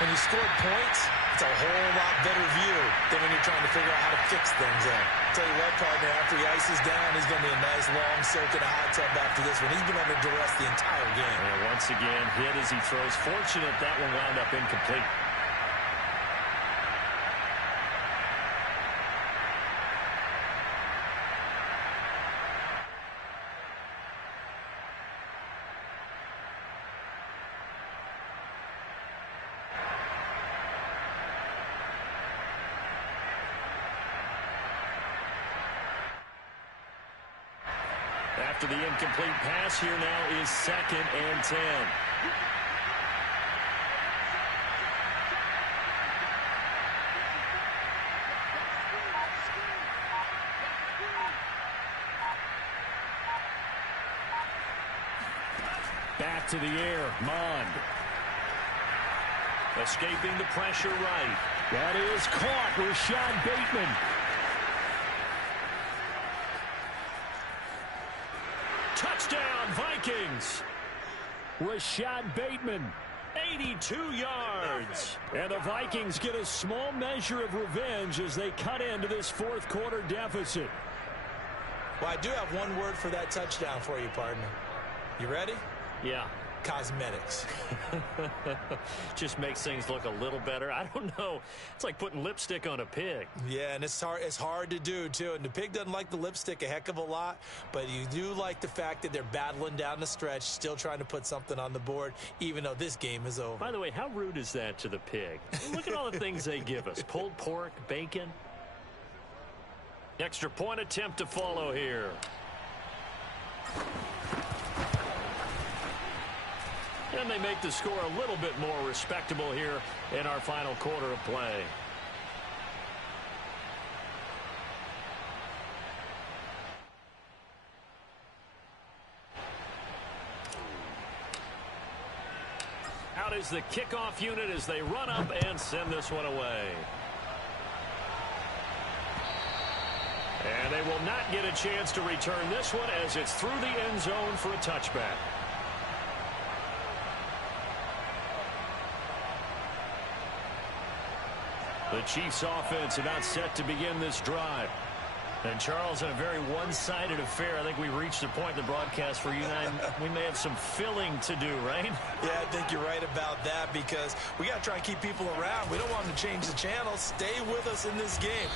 When you scored points, it's a whole lot better view than when you're trying to figure out how to fix things up. Tell you what, partner, after he ices down, he's going to be a nice long soak in a hot tub after this one. He's been under duress the entire game. And once again, hit as he throws. Fortunate that one wound up incomplete. After the incomplete pass, here now is 2nd and 10. Back to the air, Mond. Escaping the pressure right. That is caught. Rashad Bateman. Touchdown, Vikings. Rashad Bateman. 82 yards. And the Vikings get a small measure of revenge as they cut into this fourth quarter deficit. Well, I do have one word for that touchdown for you, partner. You ready? Yeah. Cosmetics. Just makes things look a little better. I don't know. It's like putting lipstick on a pig. Yeah, and it's hard to do, too. And the pig doesn't like the lipstick a heck of a lot, but you do like the fact that they're battling down the stretch, still trying to put something on the board, even though this game is over. By the way, how rude is that to the pig? Look at all the things they give us. Pulled pork, bacon. Extra point attempt to follow here. And they make the score a little bit more respectable here in our final quarter of play. Out is the kickoff unit as they run up and send this one away. And they will not get a chance to return this one as it's through the end zone for a touchback. The Chiefs offense about set to begin this drive. And Charles, in a very one-sided affair, I think we've reached a point in the broadcast where you and I, we may have some filling to do, right? Yeah, I think you're right about that because we got to try and keep people around. We don't want them to change the channel. Stay with us in this game.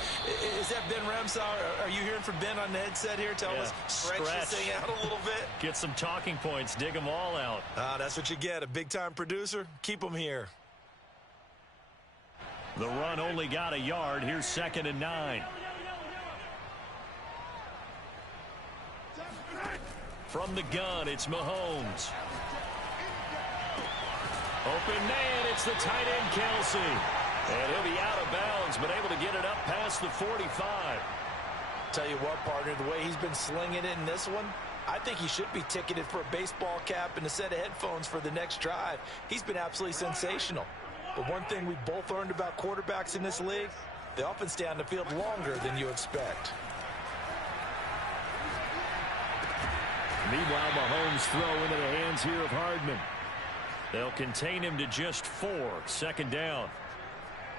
Is that Ben Ramsau? Are you hearing from Ben on the headset here? Tell us, stretch this thing out a little bit. Get some talking points. Dig them all out. That's what you get. A big-time producer. Keep them here. The run only got a yard. Here's 2nd and 9. From the gun, it's Mahomes. Open man, it's the tight end, Kelsey. And he'll be out of bounds, but able to get it up past the 45. Tell you what, partner, the way he's been slinging it in this one, I think he should be ticketed for a baseball cap and a set of headphones for the next drive. He's been absolutely sensational. But one thing we both learned about quarterbacks in this league, they often stay on the field longer than you expect. Meanwhile, Mahomes throw into the hands here of Hardman. They'll contain him to just 4. 2nd down.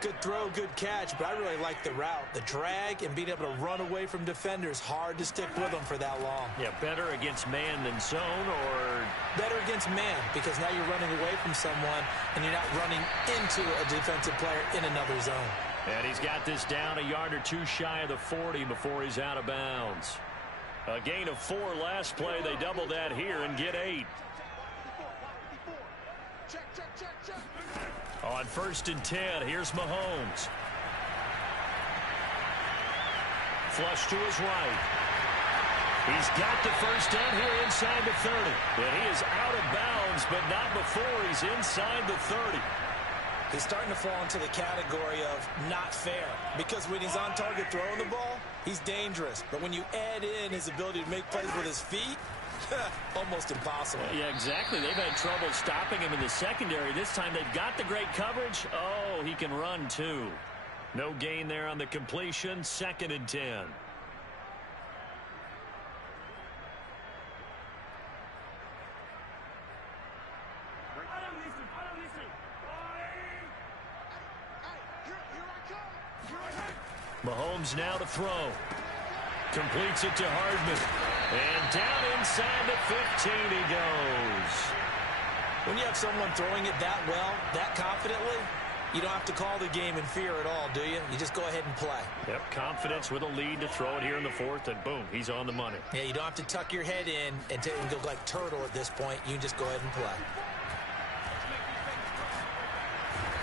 Good throw, good catch, but I really like the route. The drag and being able to run away from defenders, hard to stick with them for that long. Yeah, better against man than zone, or? Better against man, because now you're running away from someone and you're not running into a defensive player in another zone. And he's got this down a yard or two shy of the 40 before he's out of bounds. A gain of 4 last play. They double that here and get 8. On 1st and 10, here's Mahomes. Flush to his right. He's got the first down here inside the 30. And he is out of bounds, but not before he's inside the 30. He's starting to fall into the category of not fair, because when he's on target throwing the ball, he's dangerous. But when you add in his ability to make plays with his feet, Almost impossible. Yeah, exactly. They've had trouble stopping him in the secondary. This time they've got the great coverage. Oh, he can run too. No gain there on the completion. 2nd and 10. Mahomes now to throw. Completes it to Hardman. And down inside the 15 he goes. When you have someone throwing it that well, that confidently, you don't have to call the game in fear at all, do you? You just go ahead and play. Yep, confidence with a lead to throw it here in the 4th, and boom, he's on the money. Yeah, you don't have to tuck your head in and go like turtle at this point. You can just go ahead and play.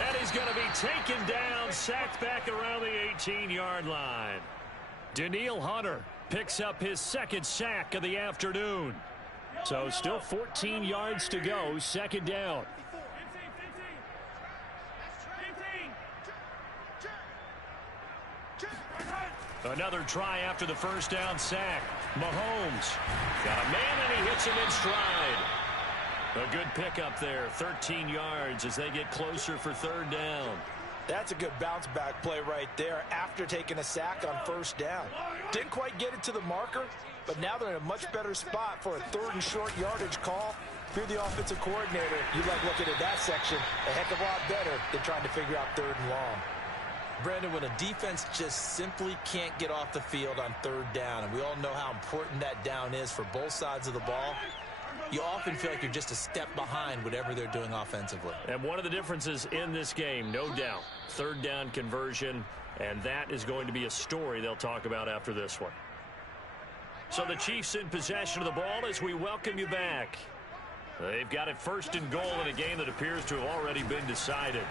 And he's going to be taken down, sacked back around the 18-yard line. Danielle Hunter picks up his 2nd sack of the afternoon. So still 14 yards to go, 2nd down. Another try after the 1st down sack. Mahomes got a man, and he hits him in stride. A good pickup there, 13 yards as they get closer for 3rd down. That's a good bounce-back play right there after taking a sack on 1st down. Didn't quite get it to the marker, but now they're in a much better spot for a 3rd and short yardage call. If you're the offensive coordinator, you like looking at that section a heck of a lot better than trying to figure out 3rd and long. Brandon, when a defense just simply can't get off the field on 3rd down, and we all know how important that down is for both sides of the ball, you often feel like you're just a step behind whatever they're doing offensively. And one of the differences in this game, no doubt, 3rd down conversion, and that is going to be a story they'll talk about after this one. So the Chiefs in possession of the ball as we welcome you back. They've got it 1st and goal in a game that appears to have already been decided.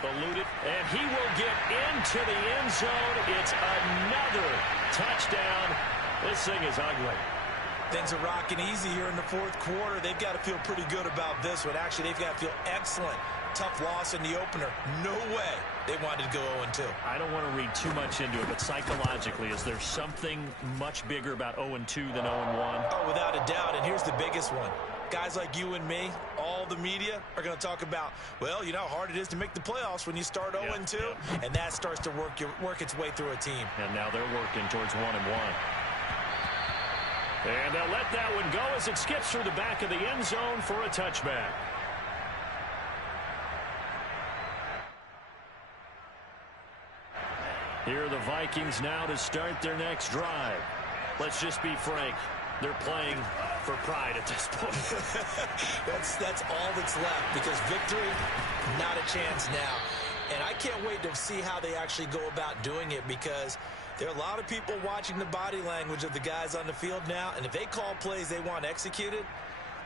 Eluded, and he will get into the end zone. It's another touchdown. This thing is ugly. Things are rocking easy here in the 4th quarter. They've got to feel pretty good about this one. Actually, they've got to feel excellent. Tough loss in the opener. No way they wanted to go 0-2. I don't want to read too much into it, but psychologically, is there something much bigger about 0-2 than 0-1? Oh, without a doubt, and here's the biggest one. Guys like you and me, all the media, are going to talk about, well, you know how hard it is to make the playoffs when you start 0-2, and that starts to work its way through a team. And now they're working towards 1-1. And they'll let that one go as it skips through the back of the end zone for a touchback. Here are the Vikings now to start their next drive. Let's just be frank. They're playing for pride at this point. that's all that's left, because victory, not a chance now. And I can't wait to see how they actually go about doing it, because there are a lot of people watching the body language of the guys on the field now, and if they call plays they want executed,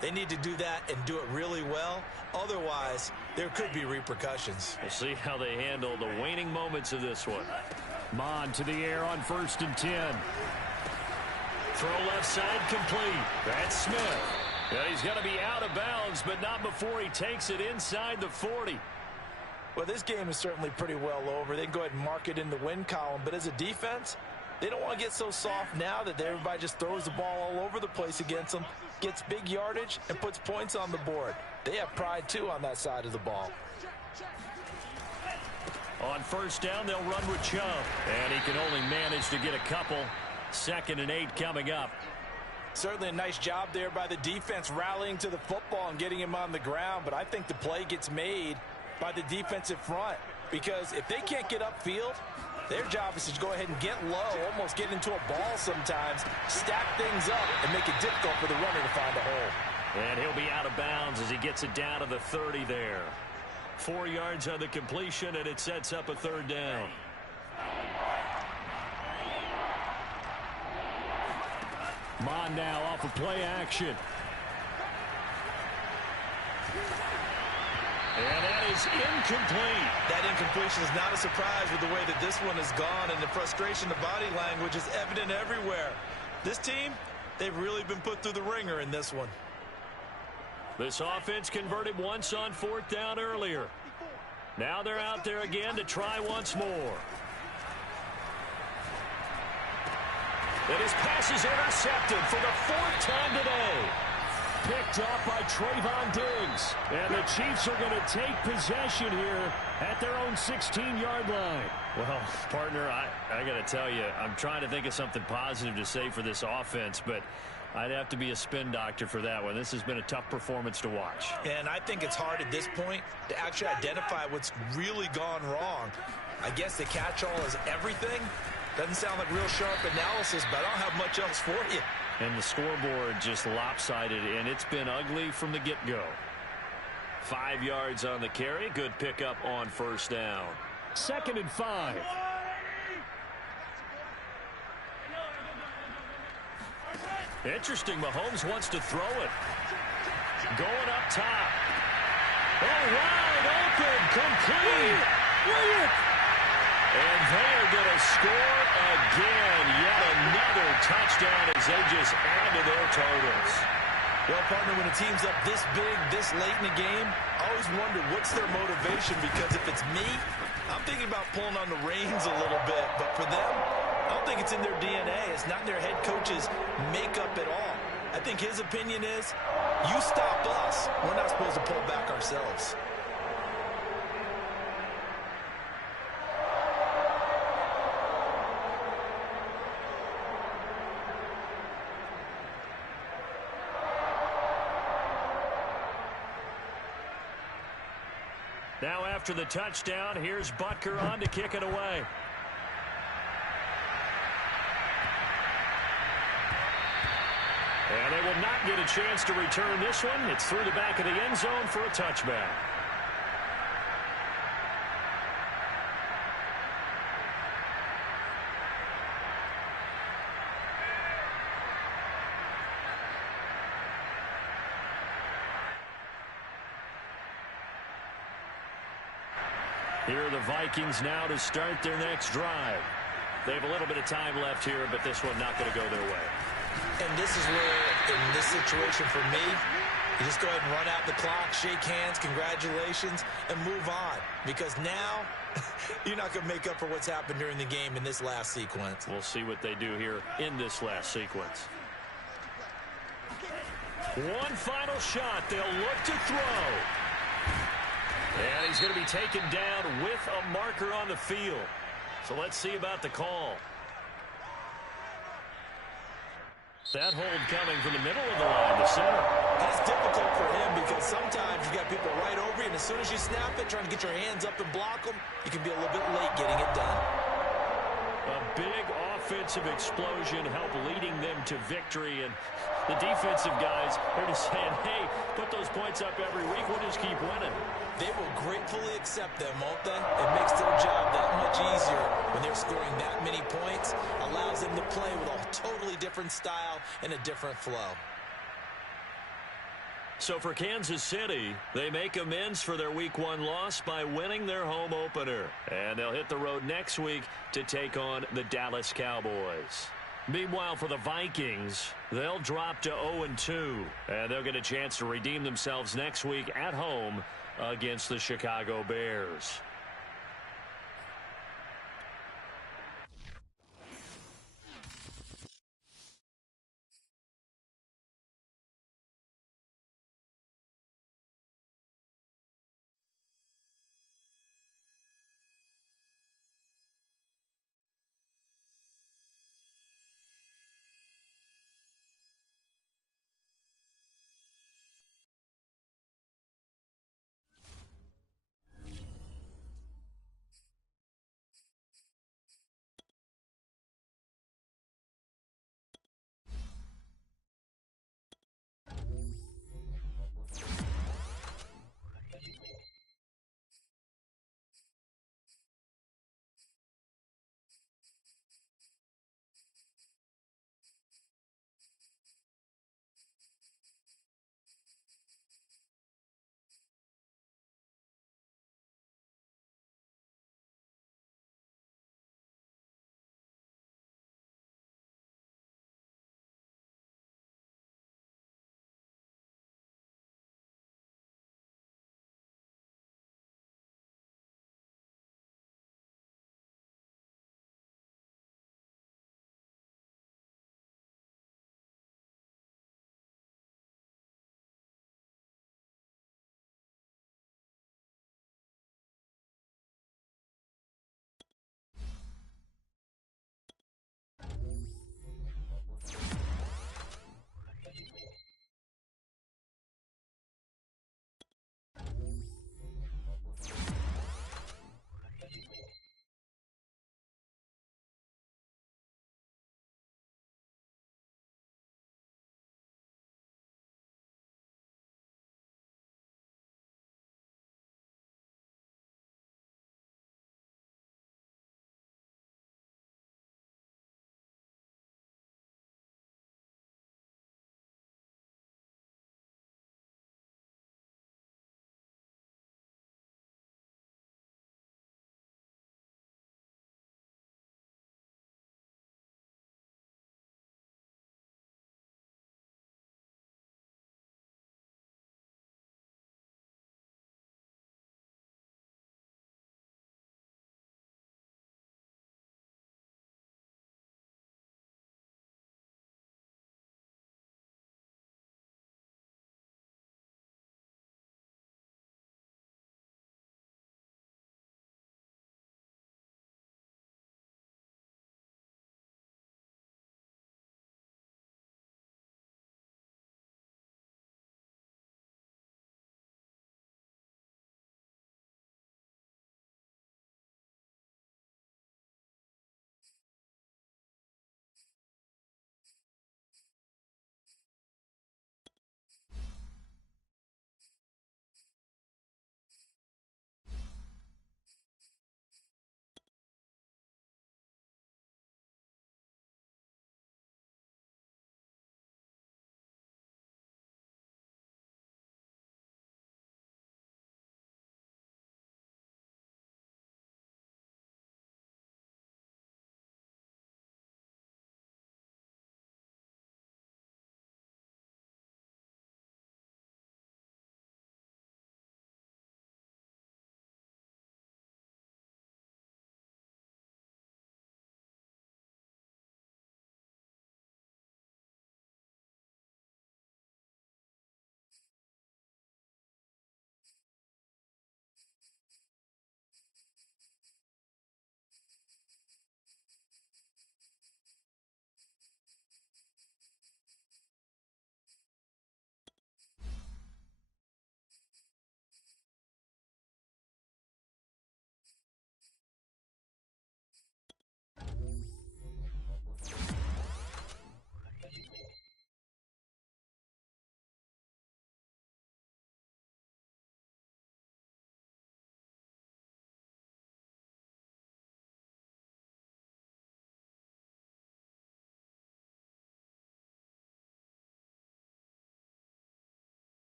they need to do that and do it really well. Otherwise, there could be repercussions. We'll see how they handle the waning moments of this one. Mon to the air on 1st and 10. Throw left side complete. That's Smith. And he's going to be out of bounds, but not before he takes it inside the 40. Well, this game is certainly pretty well over. They can go ahead and mark it in the win column. But as a defense, they don't want to get so soft now that everybody just throws the ball all over the place against them, gets big yardage, and puts points on the board. They have pride, too, on that side of the ball. On 1st down, they'll run with Chubb. And he can only manage to get a couple. 2nd and 8 coming up. Certainly a nice job there by the defense rallying to the football and getting him on the ground. But I think the play gets made by the defensive front, because if they can't get upfield, their job is to go ahead and get low, almost get into a ball sometimes, stack things up, and make it difficult for the runner to find a hole. And he'll be out of bounds as he gets it down to the 30 there. 4 yards on the completion, and it sets up a 3rd down. Mon now off of play action. And that is incomplete. That incompletion is not a surprise with the way that this one has gone, and the frustration, the body language is evident everywhere. This team, they've really been put through the ringer in this one. This offense converted once on 4th down earlier. Now they're out there again to try once more. And his pass is intercepted for the 4th time today. Picked up by Trayvon Diggs. And the Chiefs are going to take possession here at their own 16-yard line. Well, partner, I got to tell you, I'm trying to think of something positive to say for this offense, but I'd have to be a spin doctor for that one. This has been a tough performance to watch. And I think it's hard at this point to actually identify what's really gone wrong. I guess the catch-all is everything. Doesn't sound like real sharp analysis, but I don't have much else for you. And the scoreboard just lopsided, and it's been ugly from the get-go. 5 yards on the carry. Good pickup on 1st down. 2nd and 5. Interesting. Mahomes wants to throw it. Going up top. Oh, wide open. Complete. And they are going to score again. Yet another touchdown as they just add to their totals. Well, partner, when a team's up this big, this late in the game, I always wonder what's their motivation, because if it's me, I'm thinking about pulling on the reins a little bit. But for them, I don't think it's in their DNA. It's not in their head coach's makeup at all. I think his opinion is, you stop us, we're not supposed to pull back ourselves. Now after the touchdown, here's Butker on to kick it away. And they will not get a chance to return this one. It's through the back of the end zone for a touchback. Here are the Vikings now to start their next drive. They have a little bit of time left here, but this one not going to go their way. And this is where, in this situation for me, you just go ahead and run out the clock, shake hands, congratulations, and move on. Because now, you're not going to make up for what's happened during the game in this last sequence. We'll see what they do here in this last sequence. One final shot. They'll look to throw. And he's going to be taken down with a marker on the field. So let's see about the call. That hold coming from the middle of the line to center. That's difficult for him because sometimes you got people right over you, and as soon as you snap it, trying to get your hands up and block them, you can be a little bit late getting it done. A big offensive explosion helped leading them to victory, and the defensive guys are just saying, hey, put those points up every week, we'll just keep winning. They will gratefully accept them, won't they? It makes their job that much easier when they're scoring that many points, allows them to play with a totally different style and a different flow. So for Kansas City, they make amends for their Week 1 loss by winning their home opener. And they'll hit the road next week to take on the Dallas Cowboys. Meanwhile, for the Vikings, they'll drop to 0-2. And they'll get a chance to redeem themselves next week at home against the Chicago Bears.